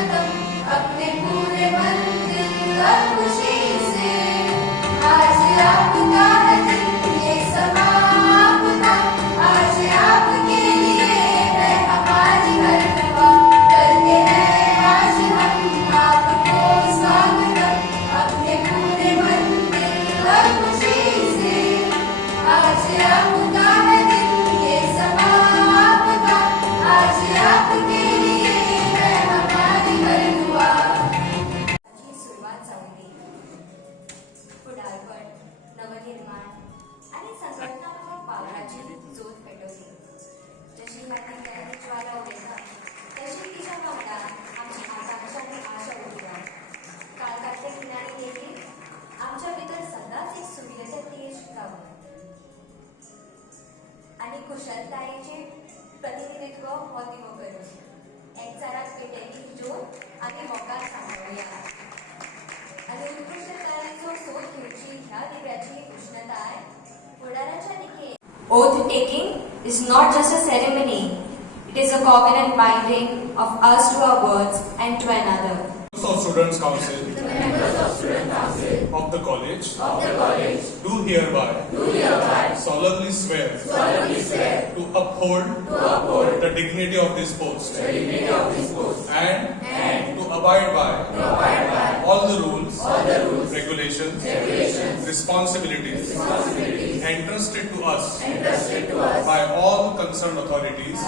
स्वागतम अपने पूरे मन दिल और खुशी से। आज आपका है दिन, ये समा आपका, आज आपके लिए है हमारी हर दुआ। करते हैं आज हम आपको स्वागतम अपने पूरे मन दिल और खुशी से। आज आपका है दिन, ये समा आपका, आज आपके लिए है हमारी हर दुआ। सुरुवात जाऊंगी पुढारपण, नवनिर्माण आणि संघटनात्मक पावलाची जोत पेटवली. जशी हाती ज्वाला उडेला तशी तिच्या तोंडात आमची आकांक्षा आणि आशा उठल्या. काळखातल्या किनारी गेली आमच्या भितर सदाच एक सुविधेचे तेज गावलं आणि कुशलतायेचे प्रतिनिधित्व होती करून एकचारात पेटयली ज्योत आम्ही मोगात सांभाळूया. आणि उत्कृष्टतायेचो सोद घेवची ह्या दिव्याची उष्णताय फुडाराच्या दिकेन. Oath taking is not just a ceremony, it is a covenant binding of us to our words and to another. Of Students' Council, The members of Student Council of the college, do hereby solemnly swear to uphold the dignity of this post and to abide by all the rules, regulations, responsibilities entrusted to us by all concerned authorities,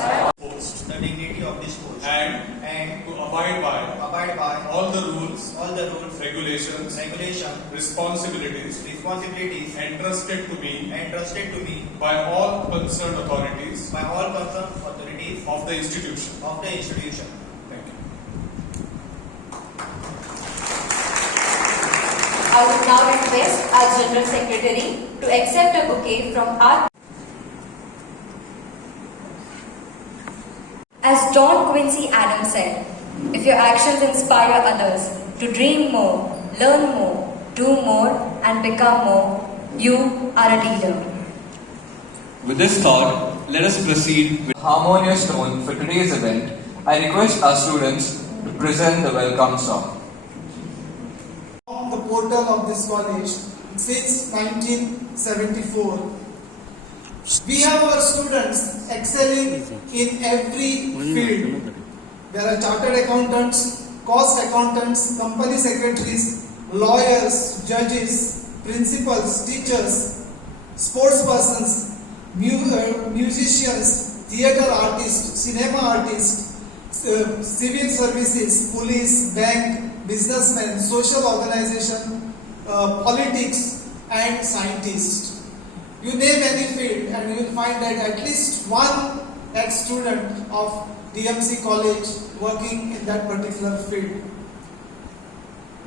the dignity of this post and to abide by all the rules, regulations, responsibilities entrusted to me by all concerned authorities of the institution. Thank you. I would now request our General Secretary to accept a bouquet from our. As John Quincy Adams said, if your actions inspire others to dream more, learn more, do more, and become more, you are a leader. With this thought, let us proceed with a harmonious tone for today's event. I request our students to present the welcome song. On the portal of this college since 1974. We have our students excelling in every field. There are chartered accountants, cost accountants, company secretaries, lawyers, judges, principals, teachers, sports persons, musicians, theatre artists, cinema artists, civil services, police, bank, businessmen, social organization, politics, and scientists. You name any field and you will find that at least one ex-student of DMC college working in that particular field.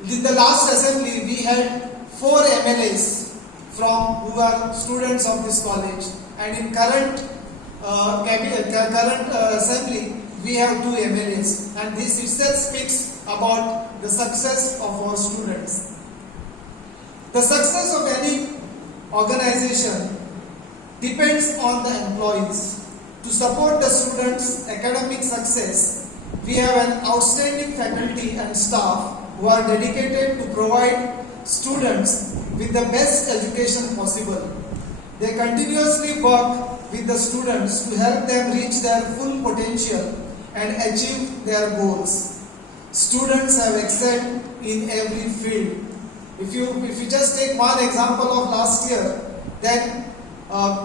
In the last assembly, we had 4 MLAs who are students of this college, and in current assembly, we have 2 MLAs, and this itself speaks about the success of our students. The success of any organization depends on the employees. To support the students' academic success, we have an outstanding faculty and staff who are dedicated to provide students with the best education possible. They continuously work with the students to help them reach their full potential and achieve their goals. Students have excelled in every field. If you just take one example of last year, then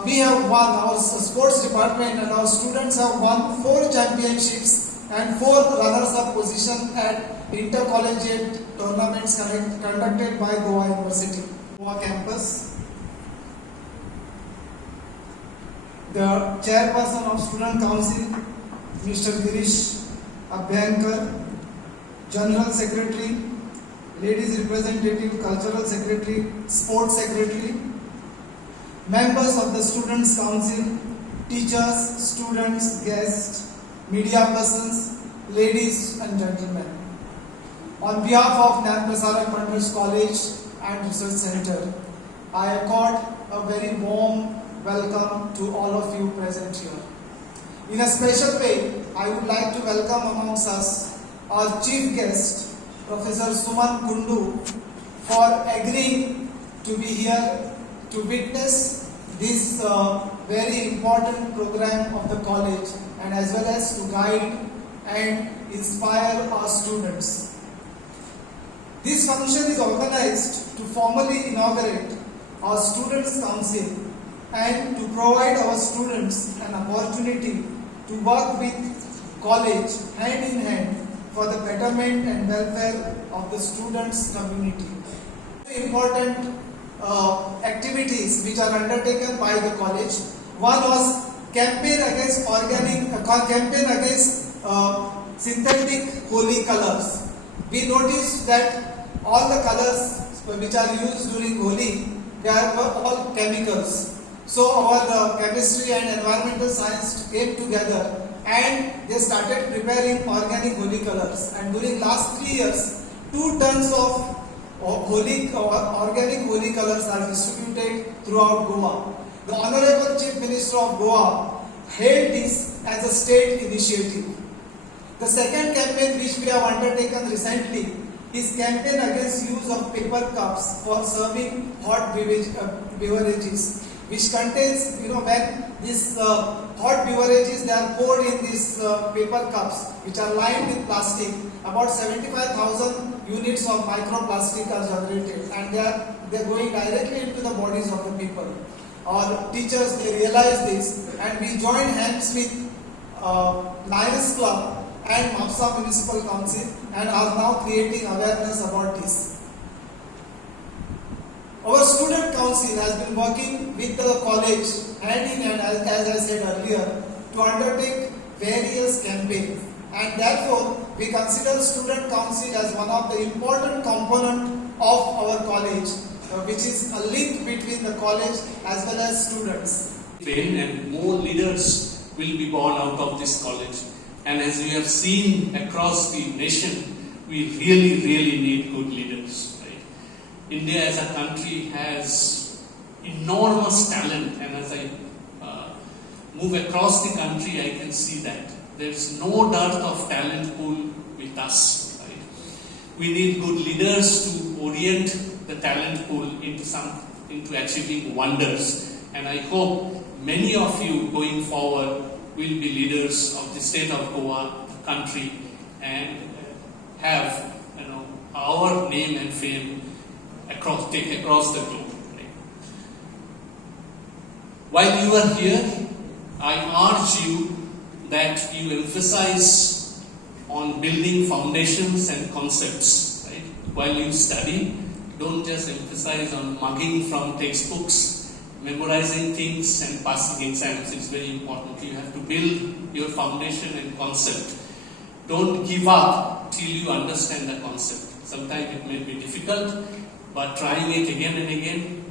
we have won, our sports department and our students have won 4 championships and 4 runners-up position at intercollegiate tournaments conducted by Goa University, Goa campus. The chairperson of Student Council, Mr. Girish Abhyankar, General Secretary, Ladies Representative, Cultural Secretary, Sports Secretary, members of the Students' Council, teachers, students, guests, media persons, ladies and gentlemen. On behalf of Dnyanprassarak Mandal College and Research Center, I accord a very warm welcome to all of you present here. In a special way, I would like to welcome amongst us our chief guest, Professor Suman Kundu, for agreeing to be here to witness this very important program of the college, and as well as to guide and inspire our students. This function is organized to formally inaugurate our Students' Council and to provide our students an opportunity to work with college hand in hand for the betterment and welfare of the students' community. Important activities which are undertaken by the college. One was campaign against synthetic holy colors. We noticed that all the colors which are used during Holi, they are all chemicals. So our chemistry and environmental science came together and they started preparing organic holy colors. And during last 3 years, 2 tons of organic holy colors are distributed throughout Goa. The Honorable Chief Minister of Goa hailed this as a state initiative. The second campaign which we have undertaken recently is campaign against use of paper cups for serving hot beverages, which contains, when these hot beverages, they are poured in these paper cups which are lined with plastic. About 75,000 units of microplastic are generated, and they are going directly into the bodies of the people. Our teachers, they realize this, and we join hands with Lions Club and Mapsa Municipal Council and are now creating awareness about this. Our student council has been working with the college hand in hand, as I said earlier, to undertake various campaigns, and therefore we consider student council as one of the important component of our college, which is a link between the college as well as students. And more leaders will be born out of this college. And as we have seen across the nation, we really need good leaders. Right? India as a country has enormous talent, and as I move across the country, I can see that there's no dearth of talent pool with us. Right? We need good leaders to orient the talent pool into achieving wonders. And I hope many of you going forward will be leaders of the state of Goa, the country, and have our name and fame across the globe. Right? While you are here, I urge you that you emphasize on building foundations and concepts. Right? While you study, don't just emphasize on mugging from textbooks. Memorizing things and passing exams is very important. You have to build your foundation and concept. Don't give up till you understand the concept. Sometimes it may be difficult, but trying it again and again,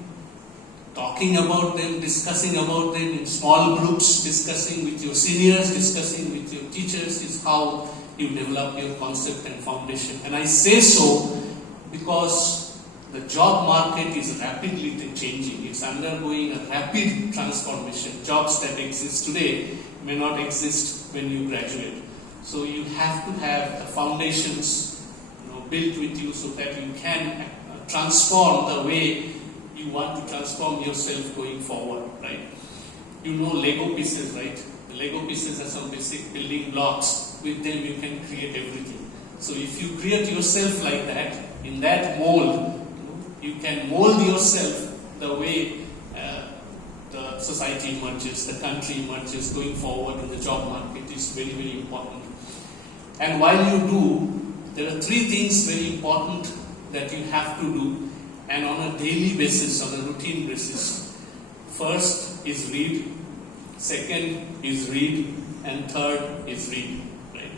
talking about them, discussing about them in small groups, discussing with your seniors, discussing with your teachers is how you develop your concept and foundation. And I say so because the job market is rapidly changing. It's undergoing a rapid transformation. Jobs that exist today may not exist when you graduate. So you have to have the foundations built with you so that you can transform the way you want to transform yourself going forward, right? You know Lego pieces, right? The Lego pieces are some basic building blocks. With them you can create everything. So if you create yourself like that, in that mold, you can mold yourself the way the society emerges, the country emerges going forward in the job market is very important. And while you do, there are 3 things very important that you have to do, and on a daily basis, on a routine basis. First is read, second is read, and third is read. Right?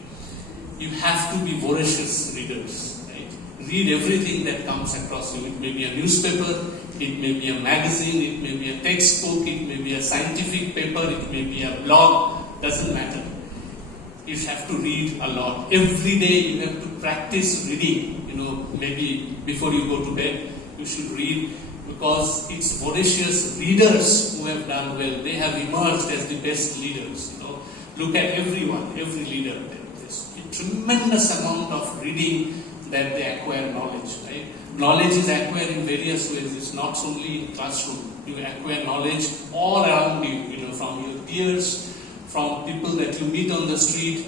You have to be voracious readers. Read everything that comes across you. It may be a newspaper, it may be a magazine, it may be a textbook, it may be a scientific paper, it may be a blog, doesn't matter. You have to read a lot. Every day you have to practice reading. Maybe before you go to bed, you should read, because it's voracious readers who have done well. They have emerged as the best leaders. Look at everyone, every leader. It's a tremendous amount of reading that they acquire knowledge, right? Knowledge is acquired in various ways. It's not only in classroom. You acquire knowledge all around you, from your peers, from people that you meet on the street,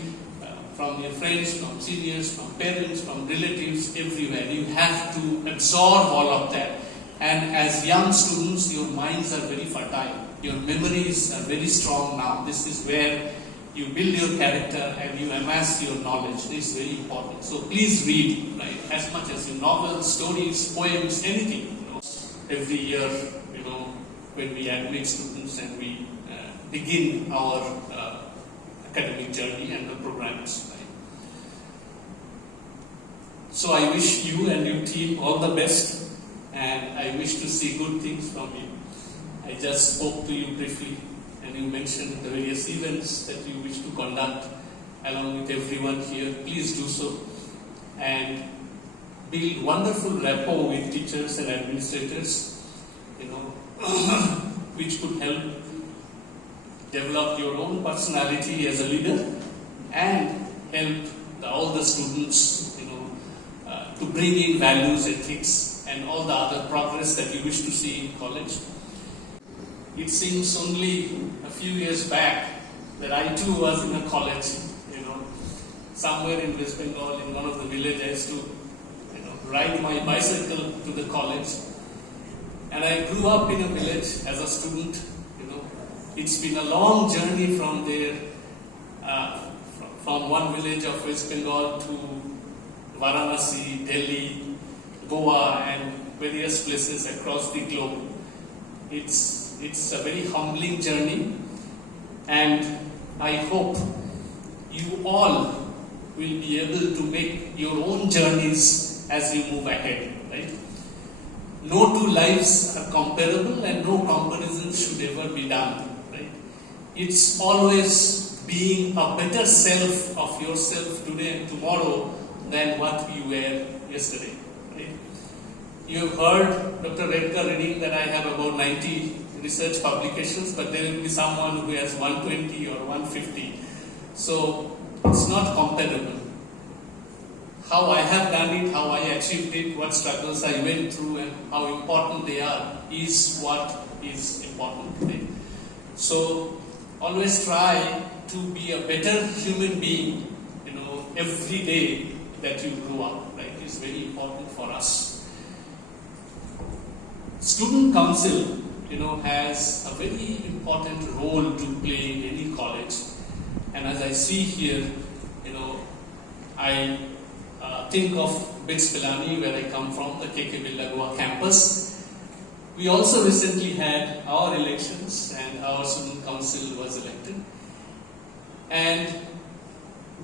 from your friends, from seniors, from parents, from relatives, everywhere. You have to absorb all of that. And as young students, your minds are very fertile. Your memories are very strong now. This is where you build your character and you amass your knowledge. This is very important. So please read, right? As much as your novels, stories, poems, anything. Every year, when we admit students and we begin our academic journey and the programs. Right? So I wish you and your team all the best, and I wish to see good things from you. I just spoke to you briefly, and you mentioned the various events that you wish to conduct along with everyone here. Please do so, and build wonderful rapport with teachers and administrators, which could help develop your own personality as a leader and help all the students, to bring in values, ethics, and all the other progress that you wish to see in college. It seems only a few years back that I too was in a college, somewhere in West Bengal, in one of the villages, to ride my bicycle to the college. And I grew up in a village as a student. It's been a long journey from there, from one village of West Bengal to Varanasi, Delhi, Goa, and various places across the globe. It's a very humbling journey, and I hope you all will be able to make your own journeys as you move ahead, right? No two lives are comparable and no comparison should ever be done, right? It's always being a better self of yourself today and tomorrow than what you were yesterday, right? You have heard Dr. Redka reading that I have about 90 research publications, but there will be someone who has 120 or 150. So it's not comparable. How I have done it, how I achieved it, what struggles I went through, and how important they are is what is important. Right? So always try to be a better human being, every day that you grow up. Right? It's very important for us. Student council, has a very important role to play in any college. And as I see here, I think of BITS Pilani, where I come from, the KK Billa Goa campus. We also recently had our elections and our student council was elected. And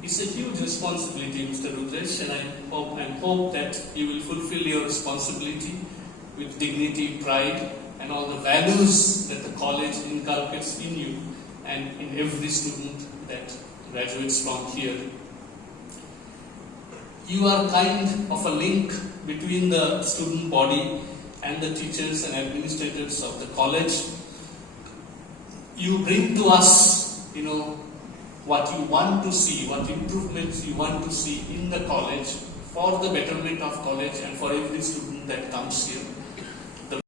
it's a huge responsibility, Mr. Rudresh, and I hope that you will fulfill your responsibility with dignity, pride, and all the values that the college inculcates in you and in every student that graduates from here. You are kind of a link between the student body and the teachers and administrators of the college. You bring to us, what you want to see, what improvements you want to see in the college for the betterment of college and for every student that comes here.